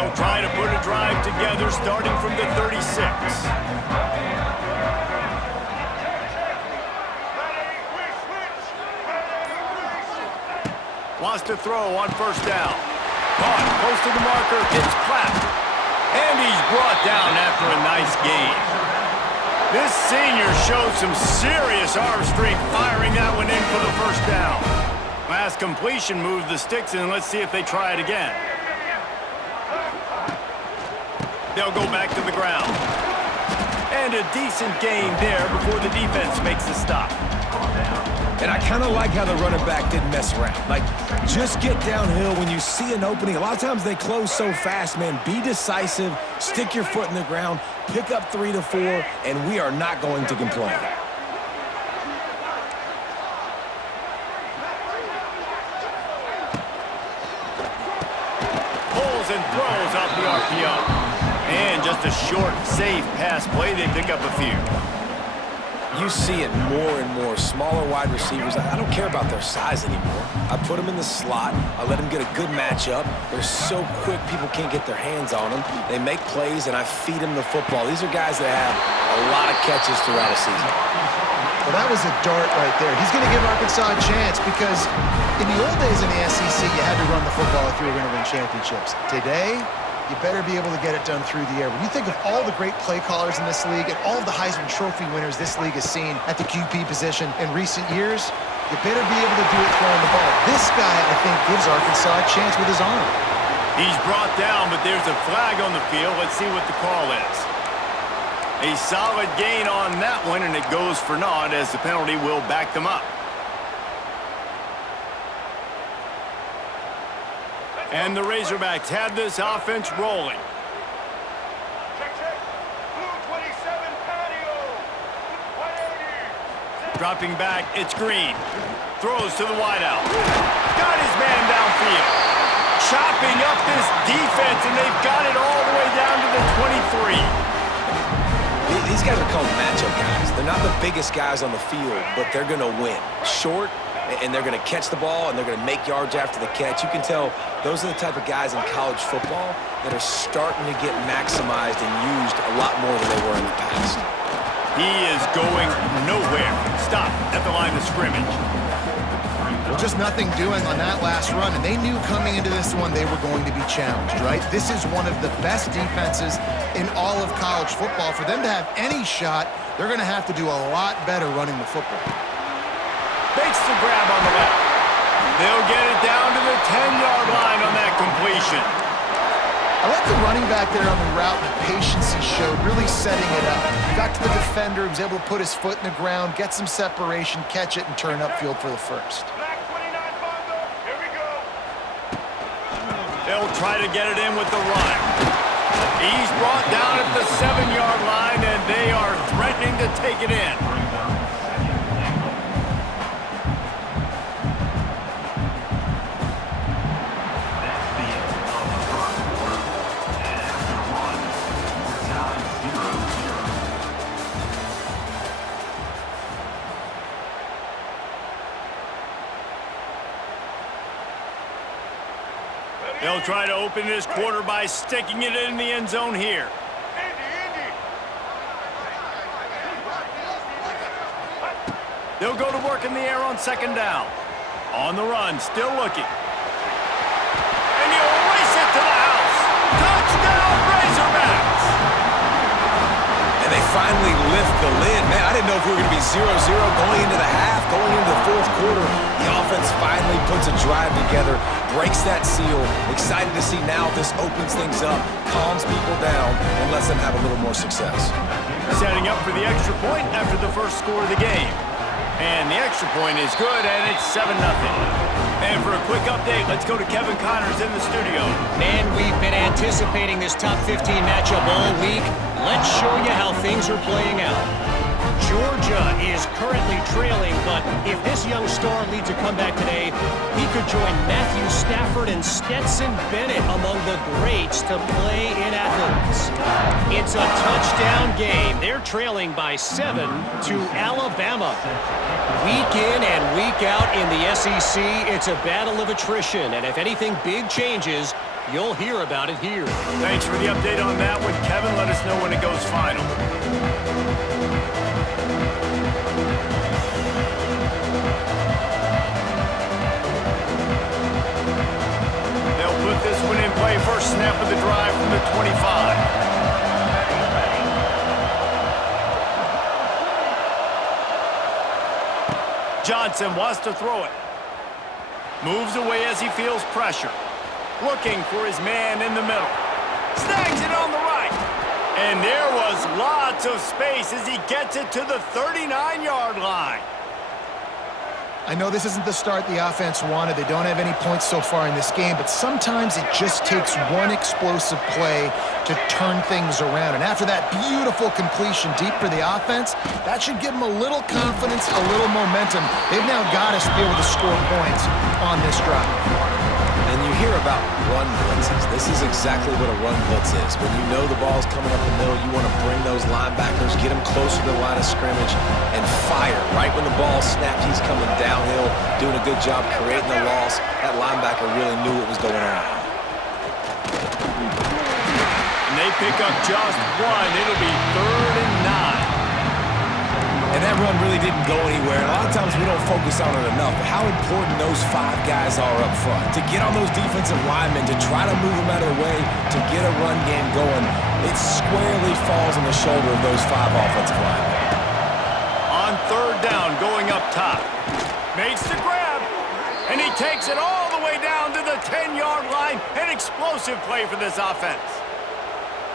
They'll try to put a drive together starting from the 36. Wants to throw on first down. Caught close to the marker. It's clapped. And he's brought down after a nice gain. This senior showed some serious arm strength firing that one in for the first down. Last completion moved the sticks in. Let's see if they try it again. They'll go back to the ground. And a decent gain there before the defense makes the stop. And I kind of like how the running back didn't mess around. Like, just get downhill when you see an opening. A lot of times they close so fast, man. Be decisive, stick your foot in the ground, pick up 3 to 4, and we are not going to complain. Pulls and throws off the RPO. And just a short, safe pass play. They pick up a few. You see it more and more. Smaller wide receivers, I don't care about their size anymore. I put them in the slot. I let them get a good matchup. They're so quick, people can't get their hands on them. They make plays, and I feed them the football. These are guys that have a lot of catches throughout a season. Well, that was a dart right there. He's going to give Arkansas a chance because in the old days in the SEC, you had to run the football if you were going to win championships. Today, you better be able to get it done through the air. When you think of all the great play callers in this league and all of the Heisman Trophy winners this league has seen at the QB position in recent years, you better be able to do it throwing the ball. This guy, I think, gives Arkansas a chance with his arm. He's brought down, but there's a flag on the field. Let's see what the call is. A solid gain on that one, and it goes for naught as the penalty will back them up. And the Razorbacks have this offense rolling. Check. Blue 27 patio. 180. Dropping back, it's Green. Throws to the wideout. Got his man downfield. Chopping up this defense, and they've got it all the way down to the 23. These guys are called matchup guys. They're not the biggest guys on the field, but they're going to win. Short, and they're going to catch the ball, and they're going to make yards after the catch. You can tell those are the type of guys in college football that are starting to get maximized and used a lot more than they were in the past. He is going nowhere. Stop at the line of scrimmage. Well, just nothing doing on that last run, and they knew coming into this one they were going to be challenged, right? This is one of the best defenses in all of college football. For them to have any shot, they're going to have to do a lot better running the football. Makes the grab on the left. They'll get it down to the 10-yard line on that completion. I like the running back there on the route, the patience he showed, really setting it up. Got to the defender, was able to put his foot in the ground, get some separation, catch it, and turn upfield for the first. Black 29 Bongo. Here we go. They'll try to get it in with the run. He's brought down at the 7-yard line, and they are threatening to take it in. They'll try to open this quarter by sticking it in the end zone here. Indy. They'll go to work in the air on second down. On the run, still looking. And he'll race it to the house. Touchdown, Razorbacks! And they finally lift the lid. Man, I didn't know if we were going to be 0-0 going into the half, going into the fourth quarter. The offense finally puts a drive together, breaks that seal. Excited to see now if this opens things up, calms people down, and lets them have a little more success. Setting up for the extra point after the first score of the game. And the extra point is good, and it's 7-0. And for a quick update, let's go to Kevin Connors in the studio. Man, we've been anticipating this top 15 matchup all week. Let's show you how things are playing out. Georgia is currently trailing, but if this young star leads a comeback today, he could join Matthew Stafford and Stetson Bennett among the greats to play in Athens. It's a touchdown game. They're trailing by 7 to Alabama. Week in and week out in the SEC, it's a battle of attrition, and if anything big changes, you'll hear about it here. Thanks for the update on that one, Kevin. Let us know when it goes final. They'll put this one in play. First snap of the drive from the 25. Johnson wants to throw it. Moves away as he feels pressure. Looking for his man in the middle. Snags it on the right. And there was lots of space as he gets it to the 39-yard line. I know this isn't the start the offense wanted. They don't have any points so far in this game, but sometimes it just takes one explosive play to turn things around. And after that beautiful completion deep for the offense, that should give them a little confidence, a little momentum. They've now got to be able to score points on this drive. And you hear about run blitzes. This is exactly what a run blitz is. When you know the ball's coming up the middle, you want to bring those linebackers, get them closer to the line of scrimmage, and fire. Right when the ball snapped, he's coming downhill, doing a good job creating the loss. That linebacker really knew what was going on. And they pick up just one. It'll be 3rd and 9. And that run really didn't go anywhere. A lot of times we don't focus on it enough, but how important those 5 guys are up front. To get on those defensive linemen, to try to move them out of the way, to get a run game going, it squarely falls on the shoulder of those 5 offensive linemen. On 3rd down, going up top. Makes the grab. And he takes it all the way down to the 10-yard line. An explosive play for this offense.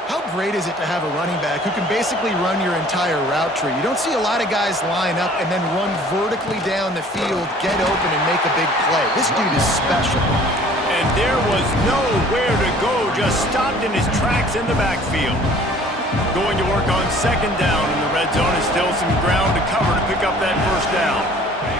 How great is it to have a running back who can basically run your entire route tree? You don't see a lot of guys line up and then run vertically down the field, get open, and make a big play. This dude is special. And there was nowhere to go, just stopped in his tracks in the backfield. Going to work on 2nd down in the red zone, is still some ground to cover to pick up that 1st down.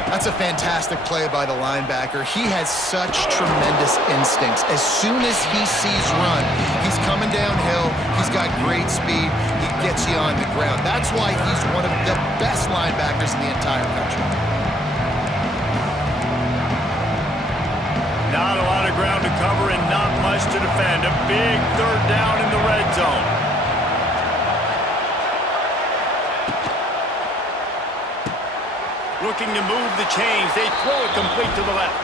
That's a fantastic play by the linebacker. He has such tremendous instincts. As soon as he sees run, he's coming downhill. He's got great speed. He gets you on the ground. That's why he's one of the best linebackers in the entire country. Not a lot of ground to cover and not much to defend. A big 3rd down in the red zone. Looking to move the chains. They throw it complete to the left.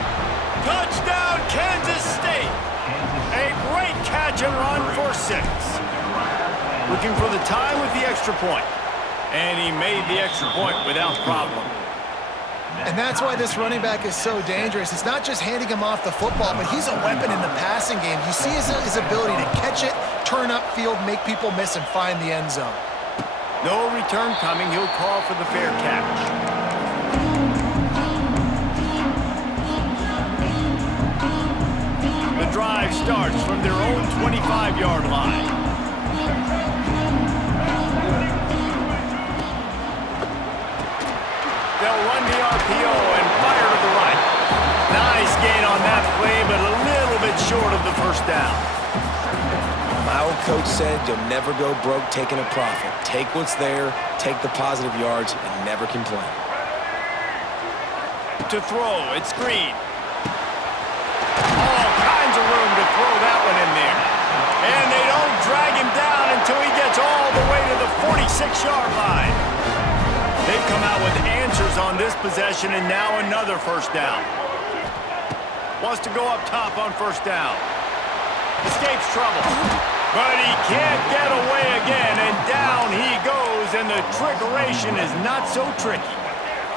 Touchdown, Kansas State. A great catch and run for 6. Looking for the time with the extra point. And he made the extra point without problem. And that's why this running back is so dangerous. It's not just handing him off the football, but he's a weapon in the passing game. You see his ability to catch it, turn upfield, make people miss, and find the end zone. No return coming. He'll call for the fair catch. The drive starts from their own 25-yard line. They'll run the RPO and fire to the right. Nice gain on that play, but a little bit short of the 1st down. My old coach said you'll never go broke taking a profit. Take what's there, take the positive yards, and never complain. To throw, it's Green. All kinds of room to throw that one in there. And they don't drag him down until he gets all the way to the 46-yard line. They've come out with answers on this possession, and now another 1st down. Wants to go up top on 1st down. Escapes trouble. But he can't get away again, and down he goes, and the trickeration is not so tricky.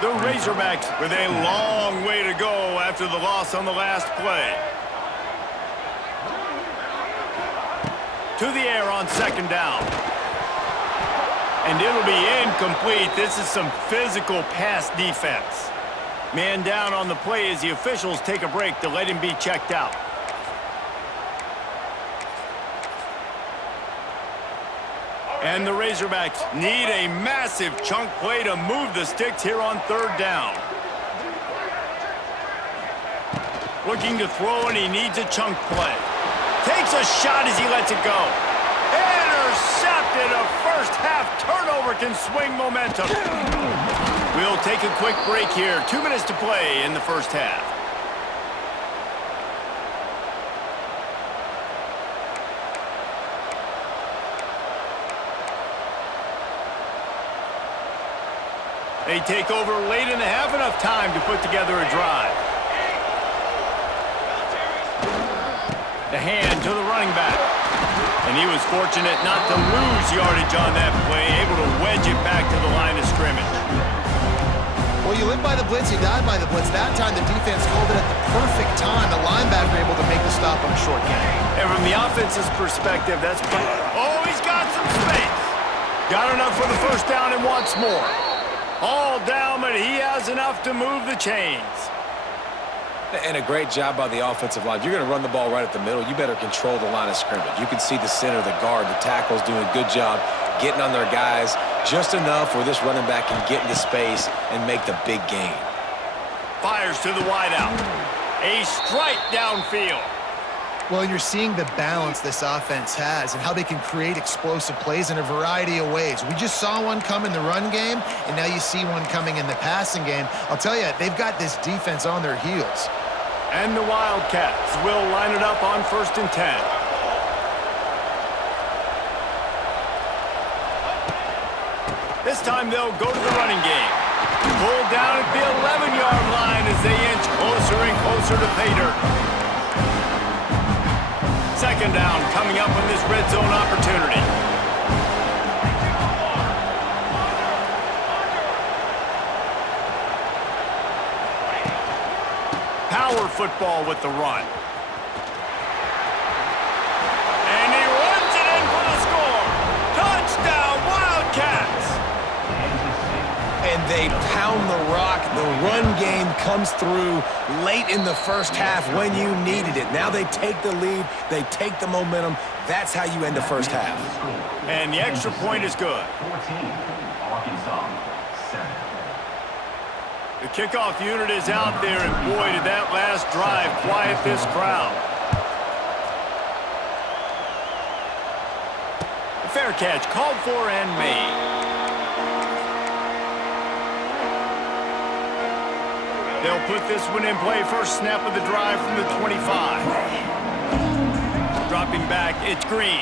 The Razorbacks with a long way to go after the loss on the last play. To the air on 2nd down. And it'll be incomplete. This is some physical pass defense. Man down on the play as the officials take a break to let him be checked out. And the Razorbacks need a massive chunk play to move the sticks here on 3rd down. Looking to throw, and he needs a chunk play. Takes a shot as he lets it go. Intercepted. A 1st half turnover can swing momentum. We'll take a quick break here. 2 minutes to play in the first half. They take over late in the half, enough time to put together a drive. The hand to the running back. And he was fortunate not to lose yardage on that play, able to wedge it back to the line of scrimmage. Well, you live by the blitz, you die by the blitz. That time the defense called it at the perfect time. The linebacker able to make the stop on a short gain. And from the offense's perspective, that's... Oh, he's got some space. Got enough for the first down and wants more. All down, but he has enough to move the chains. And a great job by the offensive line. You're going to run the ball right at the middle. You better control the line of scrimmage. You can see the center, the guard, the tackles doing a good job getting on their guys just enough where this running back can get into space and make the big gain. Fires to the wideout. A strike downfield. Well, you're seeing the balance this offense has and how they can create explosive plays in a variety of ways. We just saw one come in the run game, and now you see one coming in the passing game. I'll tell you, they've got this defense on their heels. And the Wildcats will line it up on 1st and 10. This time they'll go to the running game. Pulled down at the 11-yard line as they inch closer and closer to pay dirt. Second down coming up on this red zone opportunity. Power football with the run. And he runs it in for the score. Touchdown, Wildcats! And they pound the rock. The run game comes through late in the first half when you needed it. Now they take the lead. They take the momentum. That's how you end the first half. And the extra point is good. 14, Arkansas, 7. The kickoff unit is out there, and boy, did that last drive quiet this crowd. The fair catch called for and made. They'll put this one in play. First snap of the drive from the 25. Dropping back, it's Green.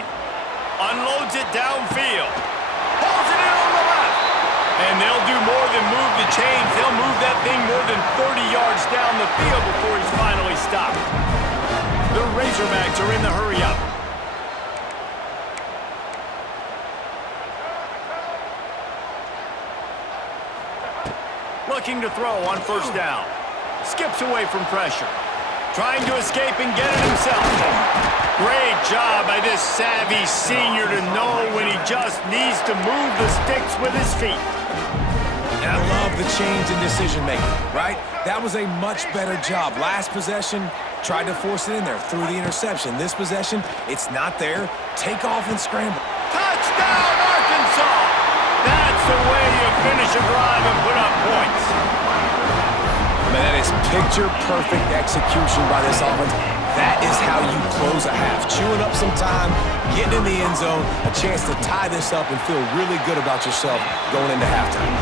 Unloads it downfield. Pulls it in on the left. And they'll do more than move the chains. They'll move that thing more than 30 yards down the field before he's finally stopped. The Razorbacks are in the hurry-up. Looking to throw on first down. Skips away from pressure. Trying to escape and get it himself. Great job by this savvy senior to know when he just needs to move the sticks with his feet. And I love the change in decision-making, right? That was a much better job. Last possession, tried to force it in there, threw the interception. This possession, it's not there. Take off and scramble. Touchdown, Arkansas! That's the way you finish a drive and put up points. Man, that is picture-perfect execution by this offense. That is how you close a half. Chewing up some time, getting in the end zone, a chance to tie this up and feel really good about yourself going into halftime.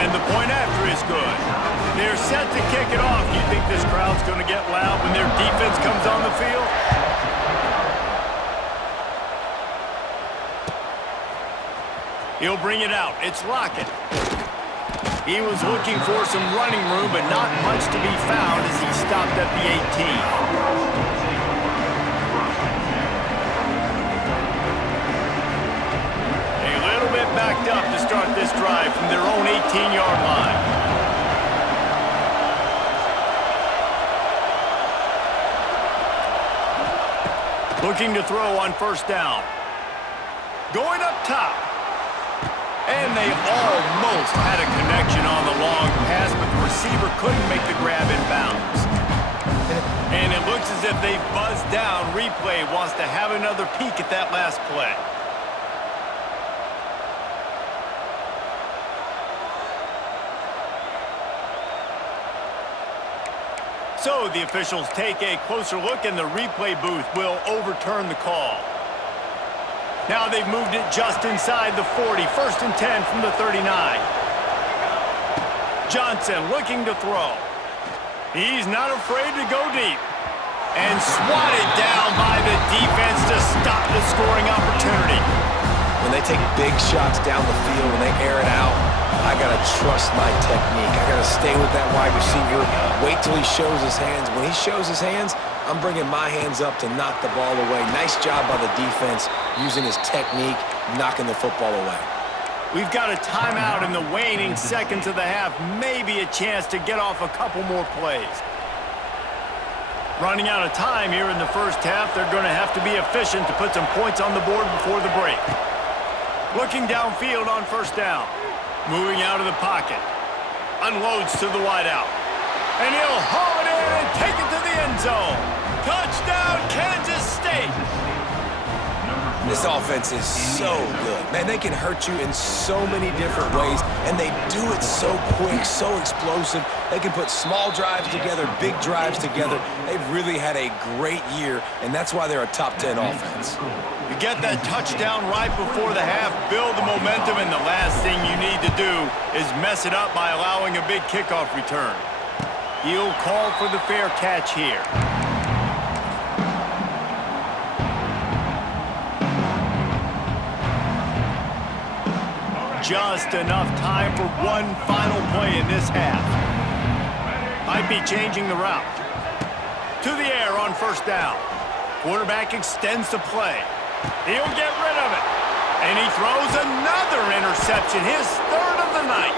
And the point after is good. They're set to kick it off. You think this crowd's going to get loud when their defense comes on the field? He'll bring it out. It's Lockett. He was looking for some running room, but not much to be found as he stopped at the 18. A little bit backed up to start this drive from their own 18-yard line. Looking to throw on first down. Going up top. And they almost had a connection on the long pass, but the receiver couldn't make the grab in bounds. And it looks as if they've buzzed down. Replay wants to have another peek at that last play. So the officials take a closer look, and the replay booth will overturn the call. Now they've moved it just inside the 40. 1st and 10 from the 39. Johnson looking to throw. He's not afraid to go deep. And swatted down by the defense to stop the scoring opportunity. When they take big shots down the field, when they air it out, I got to trust my technique. I got to stay with that wide receiver, wait till he shows his hands. When he shows his hands, I'm bringing my hands up to knock the ball away. Nice job by the defense using his technique, knocking the football away. We've got a timeout in the waning seconds of the half. Maybe a chance to get off a couple more plays. Running out of time here in the first half, they're going to have to be efficient to put some points on the board before the break. Looking downfield on first down. Moving out of the pocket. Unloads to the wideout. And he'll haul it in and take it to the end zone. Touchdown, Kansas State! This offense is so good. Man, they can hurt you in so many different ways, and they do it so quick, so explosive. They can put small drives together, big drives together. They've really had a great year, and that's why they're a top 10 offense. You get that touchdown right before the half, build the momentum, and the last thing you need to do is mess it up by allowing a big kickoff return. He'll call for the fair catch here. Just enough time for one final play in this half. Might be changing the route. To the air on first down. Quarterback extends the play. He'll get rid of it. And he throws another interception, his third of the night.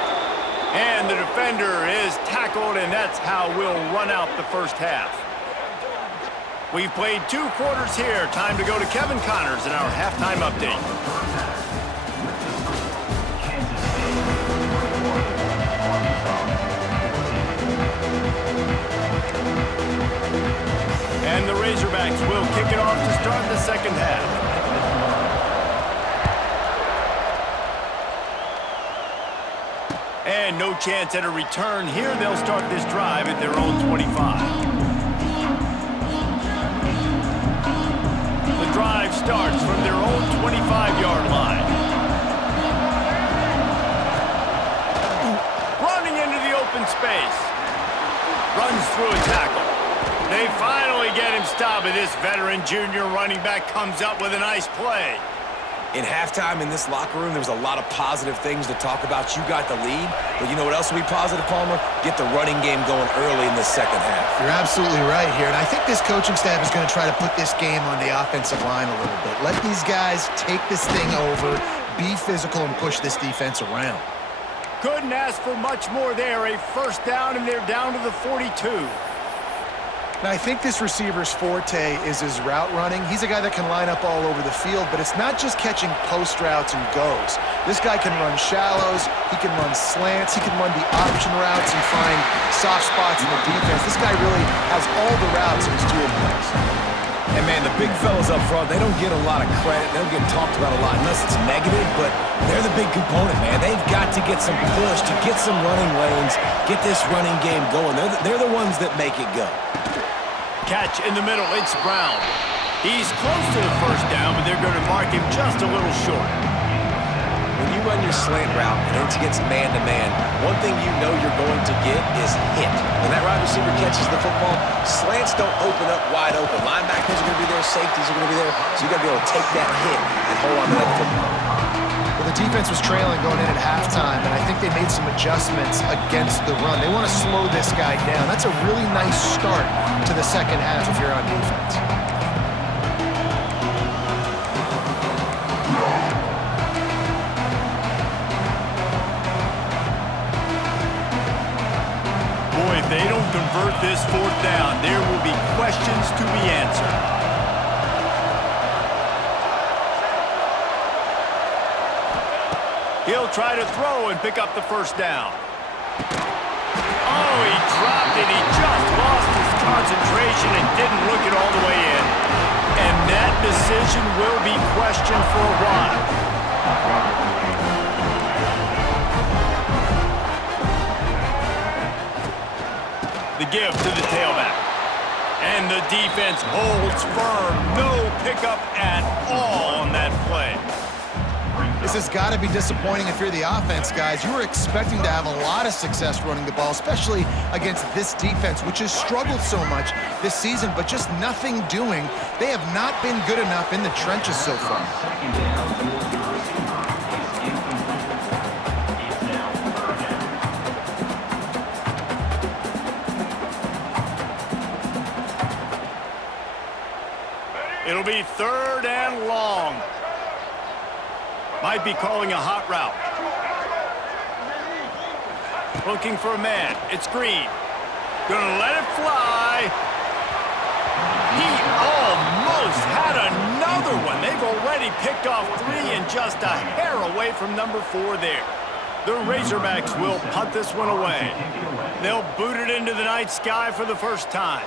And the defender is tackled, and that's how we'll run out the first half. We've played 2 quarters here. Time to go to Kevin Connors in our halftime update. And the Razorbacks will kick it off to start the second half. And no chance at a return here. They'll start this drive at their own 25. The drive starts from their own 25-yard line. Running into the open space. Runs through a tackle. They finally get him stopped, and this veteran junior running back comes up with a nice play. In halftime in this locker room, there was a lot of positive things to talk about. You got the lead, but you know what else will be positive, Palmer? Get the running game going early in the second half. You're absolutely right here, and I think this coaching staff is going to try to put this game on the offensive line a little bit. Let these guys take this thing over, be physical, and push this defense around. Couldn't ask for much more there. A first down, and they're down to the 42. Now, I think this receiver's forte is his route running. He's a guy that can line up all over the field, but it's not just catching post routes and goes. This guy can run shallows, he can run slants, he can run the option routes and find soft spots in the defense. This guy really has all the routes in his toolbox. And, man, the big fellas up front, they don't get a lot of credit. They don't get talked about a lot unless it's negative, but they're the big component, man. They've got to get some push, to get some running lanes, get this running game going. They're the ones that make it go. Catch in the middle, it's Brown. He's close to the first down, but they're going to mark him just a little short. When you run your slant route and it gets man-to-man, one thing you know you're going to get is hit. When that wide receiver catches the football, slants don't open up wide open. Linebackers are going to be there, safeties are going to be there, so you got to be able to take that hit and hold on to that football. Well, the defense was trailing going in at halftime, and I think they made some adjustments against the run. They want to slow this guy down. That's a really nice start to the second half if you're on defense. Boy, if they don't convert this fourth down, there will be questions to be answered. He'll try to throw and pick up the first down. Oh, he dropped it. He just lost his concentration and didn't look it all the way in. And that decision will be questioned for a while. The give to the tailback. And the defense holds firm. No pickup at all on that play. This has got to be disappointing if you're the offense, guys. You were expecting to have a lot of success running the ball, especially against this defense, which has struggled so much this season, but just nothing doing. They have not been good enough in the trenches so far. Second down for your receiver is incomplete. It's now third down. It'll be 3rd and long. Might be calling a hot route. Looking for a man. It's Green. Gonna let it fly. He almost had another one. They've already picked off 3 and just a hair away from number 4 there. The Razorbacks will punt this one away. They'll boot it into the night sky for the first time.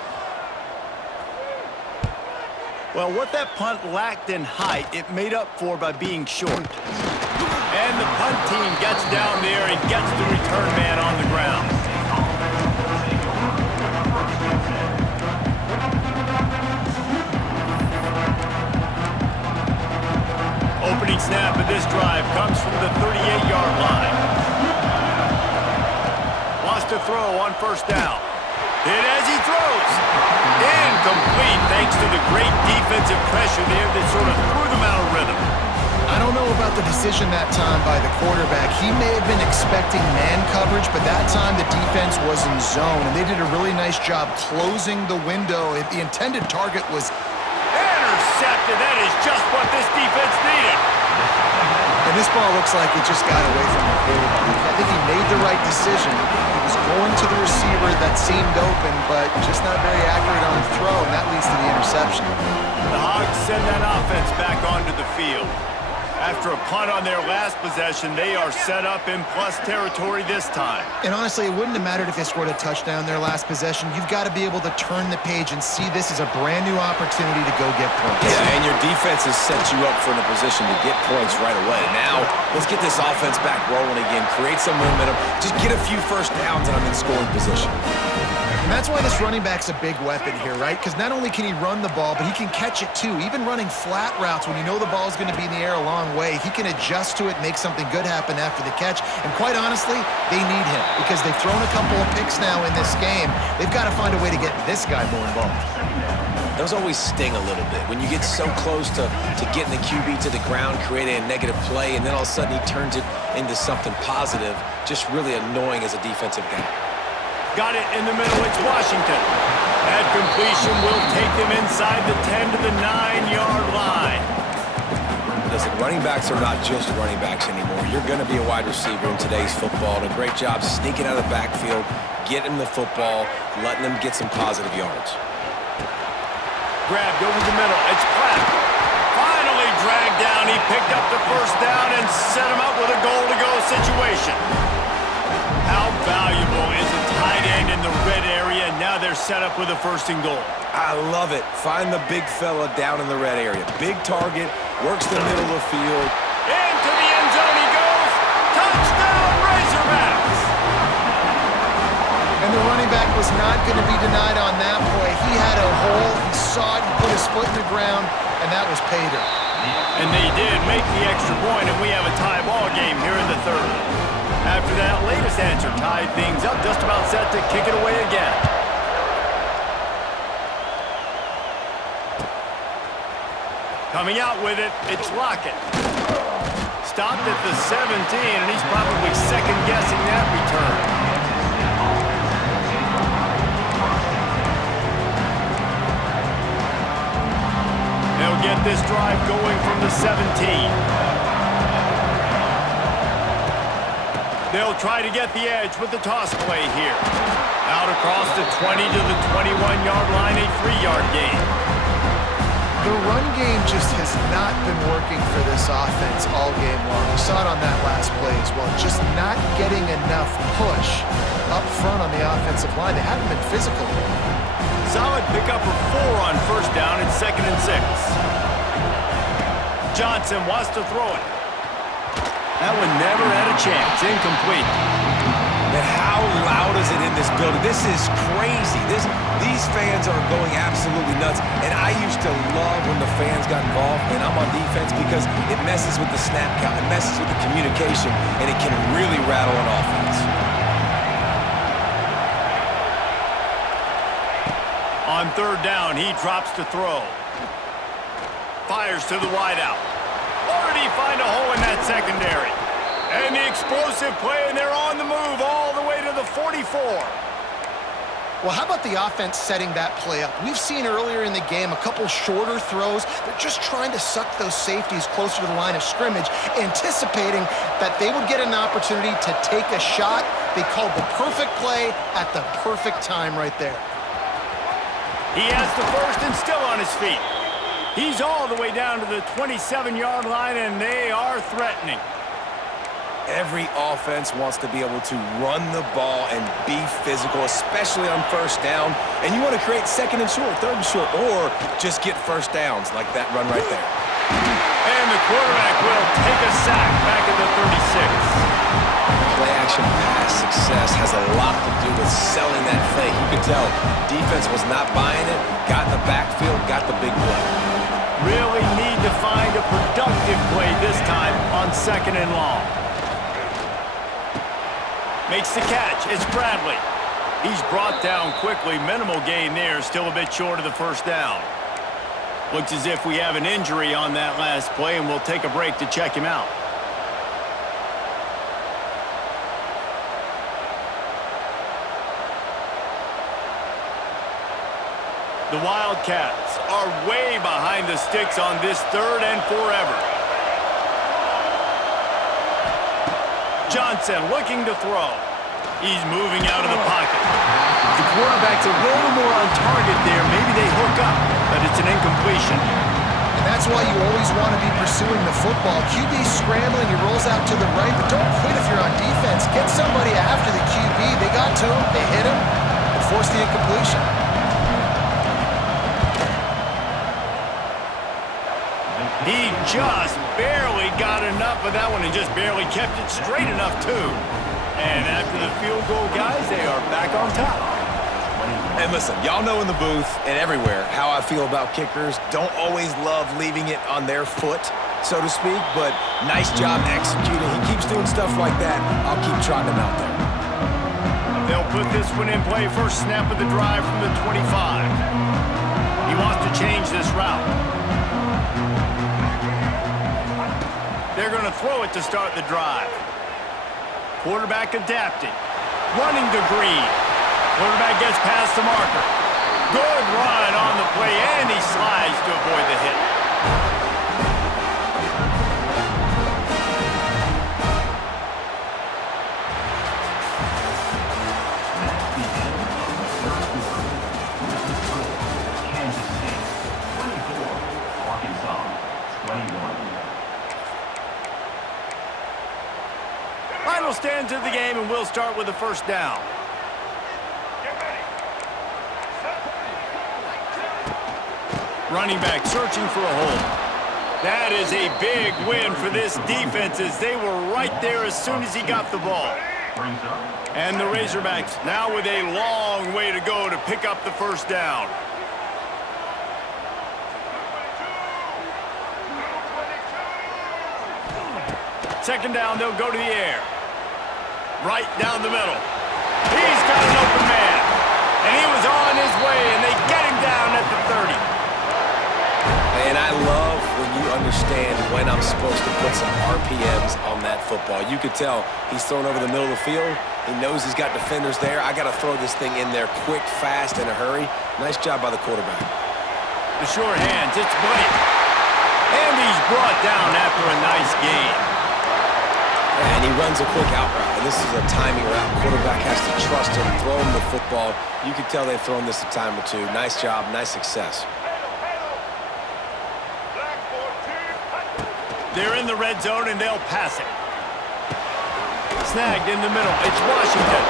Well, what that punt lacked in height, it made up for by being short. And the punt team gets down there and gets the return man on the ground. Opening snap of this drive comes from the 38-yard line. Wants to throw on 1st down. Hit as he throws. Incomplete thanks to the great defensive pressure there that sort of threw them out of rhythm. I don't know about the decision that time by the quarterback. He may have been expecting man coverage, but that time the defense was in zone, and they did a really nice job closing the window. The intended target was intercepted. That is just what this defense needed. And this ball looks like it just got away from the quarterback. I think he made the right decision. He was going to the receiver that seemed open, but just not very accurate on the throw, and that leads to the interception. The Hogs send that offense back onto the field. After a punt on their last possession, they are set up in plus territory this time. And honestly, it wouldn't have mattered if they scored a touchdown their last possession. You've got to be able to turn the page and see this as a brand new opportunity to go get points. Yeah, and your defense has set you up for in a position to get points right away. Now, let's get this offense back rolling again, create some momentum, just get a few first downs, and I'm in scoring position. And that's why this running back's a big weapon here, right? Because not only can he run the ball, but he can catch it too. Even running flat routes when you know the ball's going to be in the air a long way, he can adjust to it, make something good happen after the catch. And quite honestly, they need him because they've thrown a couple of picks now in this game. They've got to find a way to get this guy more involved. Those always sting a little bit when you get so close to getting the QB to the ground, creating a negative play, and then all of a sudden he turns it into something positive. Just really annoying as a defensive guy. Got it in the middle. It's Washington. That completion will take them inside the 10 to the 9-yard line. Listen, running backs are not just running backs anymore. You're going to be a wide receiver in today's football. And a great job sneaking out of the backfield, getting the football, letting them get some positive yards. Grabbed over the middle. It's Platt. Finally dragged down. He picked up the 1st down and set him up with a goal-to-go situation. How valuable is a tight end in the red area? Now they're set up with a 1st and goal. I love it. Find the big fella down in the red area. Big target, works the middle of the field. Into the end zone he goes. Touchdown, Razorbacks! And the running back was not going to be denied on that play. He had a hole, he saw it, he put his foot in the ground, and that was pay dirt. And they did make the extra point, and we have a tie ball game here in the 3rd. After that latest answer tied things up, just about set to kick it away again. Coming out with it, it's Lockett. Stopped at the 17, and he's probably second-guessing that return. They'll get this drive going from the 17. They'll try to get the edge with the toss play here. Out across the 20 to the 21-yard line, a 3-yard gain. The run game just has not been working for this offense all game long. We saw it on that last play as well. Just not getting enough push up front on the offensive line. They haven't been physical. Solid pickup of 4 on 1st down and 2nd and 6. Johnson wants to throw it. That one never had a chance. Incomplete. And how loud is it in this building? This is crazy. These fans are going absolutely nuts. And I used to love when the fans got involved, and I'm on defense, because it messes with the snap count, it messes with the communication, and it can really rattle an offense. On third down, he drops to throw. Fires to the wideout. Or did he find a hole in that secondary? And the explosive play, and they're on the move all the way to the 44. Well, how about the offense setting that play up? We've seen earlier in the game a couple shorter throws. They're just trying to suck those safeties closer to the line of scrimmage, anticipating that they would get an opportunity to take a shot. They called the perfect play at the perfect time right there. He has the first and still on his feet. He's all the way down to the 27-yard line, and they are threatening. Every offense wants to be able to run the ball and be physical, especially on first down. And you want to create second and short, third and short, or just get first downs like that run right there. And the quarterback will take a sack back at the 36. Play-action pass success has a lot to do with selling that fake. You could tell defense was not buying it, got in the backfield, got the big play. Really need to find a productive play this time on second and long. Makes the catch. It's Bradley. He's brought down quickly. Minimal gain there. Still a bit short of the first down. Looks as if we have an injury on that last play, and we'll take a break to check him out. The Wildcats are way behind the sticks on this third and forever. Johnson looking to throw. He's moving out of the pocket. If the quarterback's a little more on target there, maybe they hook up, but it's an incompletion. And that's why you always want to be pursuing the football. QB's scrambling, he rolls out to the right, but don't quit if you're on defense. Get somebody after the QB. They got to him, they hit him, and forced the incompletion. He just barely got enough of that one and just barely kept it straight enough, too. And after the field goal, guys, they are back on top. And listen, y'all know in the booth and everywhere how I feel about kickers. Don't always love leaving it on their foot, so to speak, but nice job executing. He keeps doing stuff like that. I'll keep trotting him out there. They'll put this one in play. First snap of the drive from the 25. He wants to change this route. They're going to throw it to start the drive. Quarterback adapting. Running to Green. Quarterback gets past the marker. Good run on the play, and he slides to avoid the hit. Kansas State, 24, Arkansas, 21. Final stands of the game, and we'll start with the first down. Get ready. Running back searching for a hole. That is a big win for this defense, as they were right there as soon as he got the ball. Brings up And the Razorbacks now with a long way to go to pick up the first down. Second down, they'll go to the air. Right down the middle. He's got an open man. And he was on his way, and they get him down at the 30. And I love when you understand when I'm supposed to put some RPMs on that football. You could tell he's thrown over the middle of the field. He knows he's got defenders there. I got to throw this thing in there quick, fast, in a hurry. Nice job by the quarterback. The short hands, it's Blake. And he's brought down after a nice gain. And he runs a quick out route, and this is a timing route. Quarterback has to trust him, throw him the football. You can tell they've thrown this a time or two. Nice job, nice success. They're in the red zone, and they'll pass it. Snagged in the middle. It's Washington.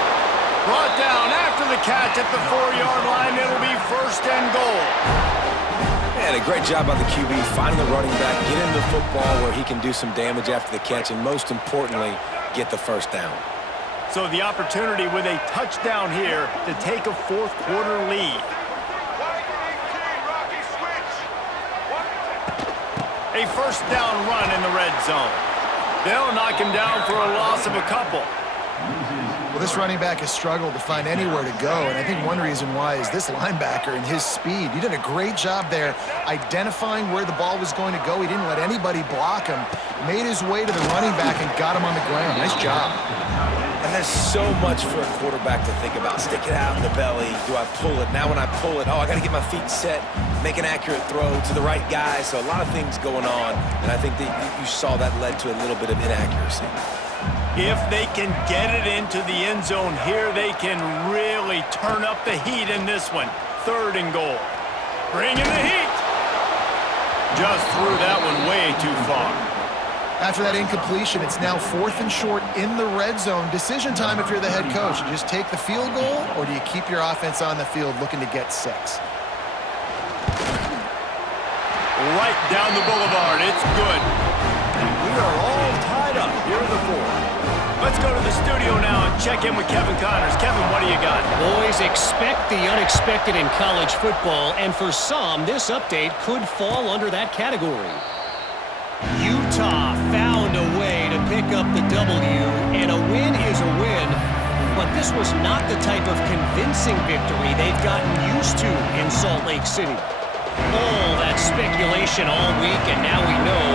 Brought down after the catch at the 4-yard line. It'll be first and goal. And a great job by the QB, finding the running back, get him the football where he can do some damage after the catch, and most importantly, get the first down. So the opportunity with a touchdown here to take a fourth quarter lead. A first down run in the red zone. They'll knock him down for a loss of a couple. Well, this running back has struggled to find anywhere to go, and I think one reason why is this linebacker and his speed. He did a great job there identifying where the ball was going to go. He didn't let anybody block him, made his way to the running back and got him on the ground. Nice job. And there's so much for a quarterback to think about. Stick it out in the belly. Do I pull it? Now when I pull it, I got to get my feet set, make an accurate throw to the right guy. So a lot of things going on, and I think that you saw that led to a little bit of inaccuracy. If they can get it into the end zone here, they can really turn up the heat in this one. 3rd and goal. Bringing the heat. Just threw that one way too far. After that incompletion, it's now 4th and short in the red zone. Decision time if you're the head coach. You just take the field goal, or do you keep your offense on the field looking to get 6? Right down the boulevard. It's good. We are all tied up here in the 4th. Let's go to the studio now and check in with Kevin Connors. Kevin, what do you got? Boys, expect the unexpected in college football, and for some, this update could fall under that category. Utah found a way to pick up the W, and a win is a win, but this was not the type of convincing victory they've gotten used to in Salt Lake City. All that speculation all week, and now we know.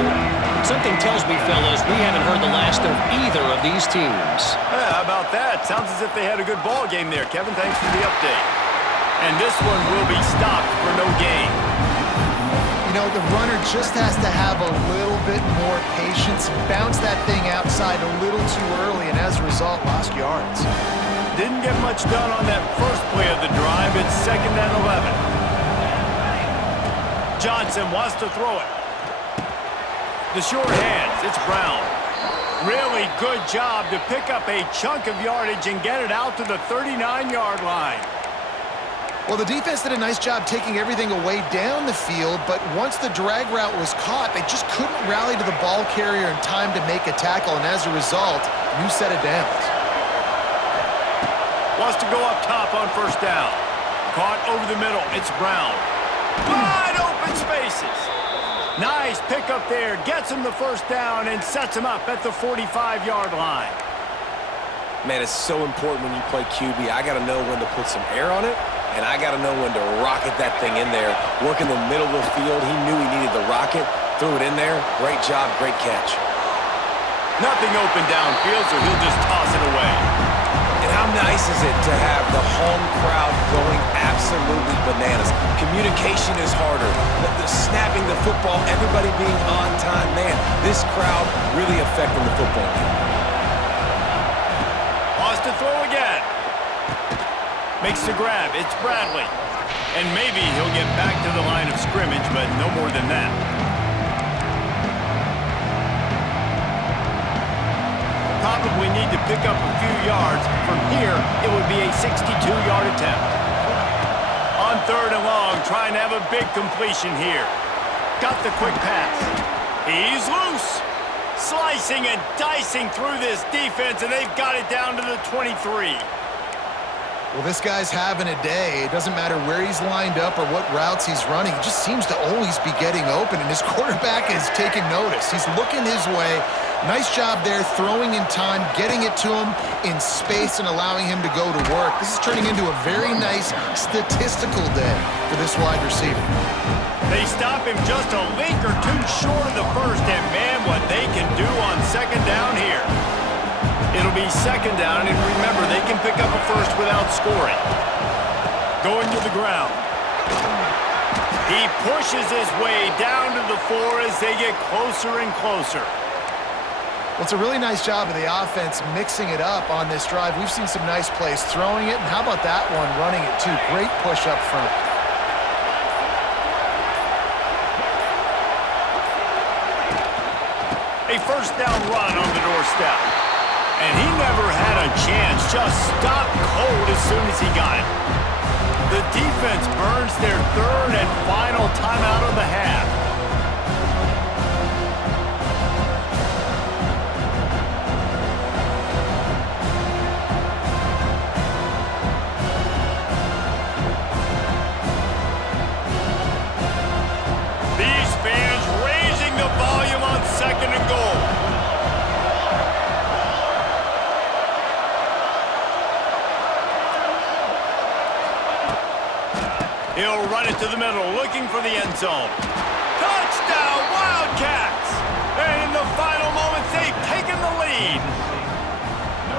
Something tells me, fellas, we haven't heard the last of either of these teams. How about that? Sounds as if they had a good ball game there. Kevin, thanks for the update. And this one will be stopped for no gain. You know, the runner just has to have a little bit more patience, bounce that thing outside a little too early, and as a result, lost yards. Didn't get much done on that first play of the drive. It's 2nd and 11. Johnson wants to throw it. The short hands, it's Brown. Really good job to pick up a chunk of yardage and get it out to the 39-yard line. Well, the defense did a nice job taking everything away down the field, but once the drag route was caught, they just couldn't rally to the ball carrier in time to make a tackle, and as a result, new set of downs. Wants to go up top on first down. Caught over the middle, it's Brown. Wide open spaces. Nice pickup there, gets him the first down and sets him up at the 45-yard line. Man, it's so important when you play QB. I got to know when to put some air on it, and I got to know when to rocket that thing in there. Work in the middle of the field. He knew he needed the rocket, threw it in there. Great job, great catch. Nothing open downfield, so he'll just toss it away. And how nice is it to have the home crowd going absolutely bananas? Communication is harder. The snapping the football, everybody being on time. Man, this crowd really affecting the football game. Wants to throw again. Makes the grab. It's Bradley. And maybe he'll get back to the line of scrimmage, but no more than that. Probably need to pick up a few yards. From here, it would be a 62-yard attempt. On 3rd and long, trying to have a big completion here. Got the quick pass. He's loose. Slicing and dicing through this defense, and they've got it down to the 23. Well, this guy's having a day. It doesn't matter where he's lined up or what routes he's running. He just seems to always be getting open, and his quarterback is taking notice. He's looking his way. Nice job there, throwing in time, getting it to him in space and allowing him to go to work. This is turning into a very nice statistical day for this wide receiver. They stop him just a link or two short of the first, and man, what they can do on 2nd down here. It'll be 2nd down, and remember, they can pick up a first without scoring. Going to the ground. He pushes his way down to the 4 as they get closer and closer. Well, it's a really nice job of the offense mixing it up on this drive. We've seen some nice plays throwing it, and how about that one running it too? Great push up front. A first down run on the doorstep. And he never had a chance, just stopped cold as soon as he got it. The defense burns their 3rd and final timeout of the half. to the middle, looking for the end zone. Touchdown, Wildcats! And in the final moments, they've taken the lead.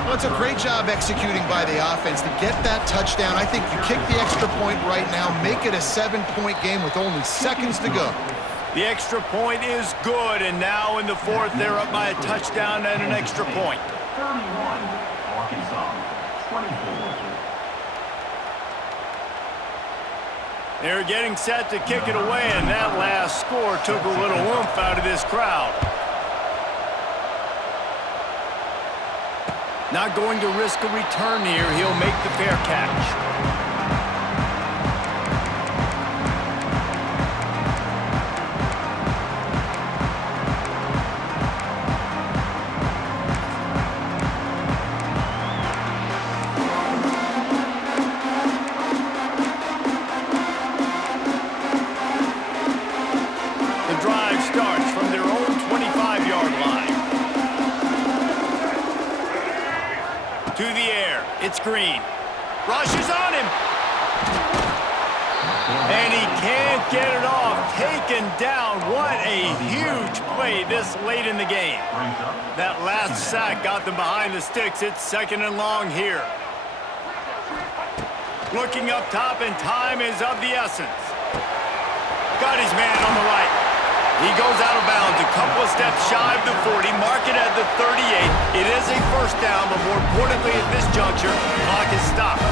Well, it's a great job executing by the offense to get that touchdown. I think you kick the extra point right now, make it a 7-point game with only seconds to go. The extra point is good, and now in the fourth, they're up by a touchdown and an extra point. 31, Arkansas, 24. They're getting set to kick it away, and that last score took a little oomph out of this crowd. Not going to risk a return here. He'll make the fair catch. It's Green. Rushes on him. And he can't get it off. Taken down. What a huge play this late in the game. That last sack got them behind the sticks. It's 2nd and long here. Looking up top, and time is of the essence. Got his man on the right. He goes out of bounds a couple of steps shy of the 40, mark it at the 38. It is a first down, but more importantly at this juncture, clock is stopped.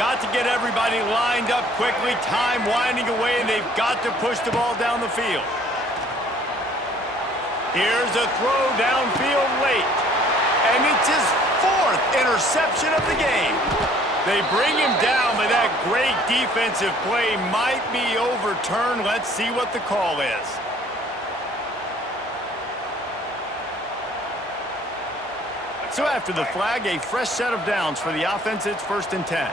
Got to get everybody lined up quickly, time winding away, and they've got to push the ball down the field. Here's a throw downfield late, and it's his 4th interception of the game. They bring him down, but that great defensive play might be overturned. Let's see what the call is. So after the flag, a fresh set of downs for the offense. It's 1st and 10.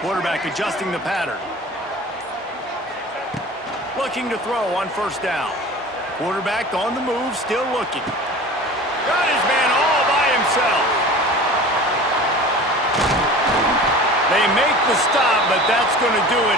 Quarterback adjusting the pattern. Looking to throw on 1st down. Quarterback on the move, still looking. Got his man all by himself. They make the stop, but that's going to do it.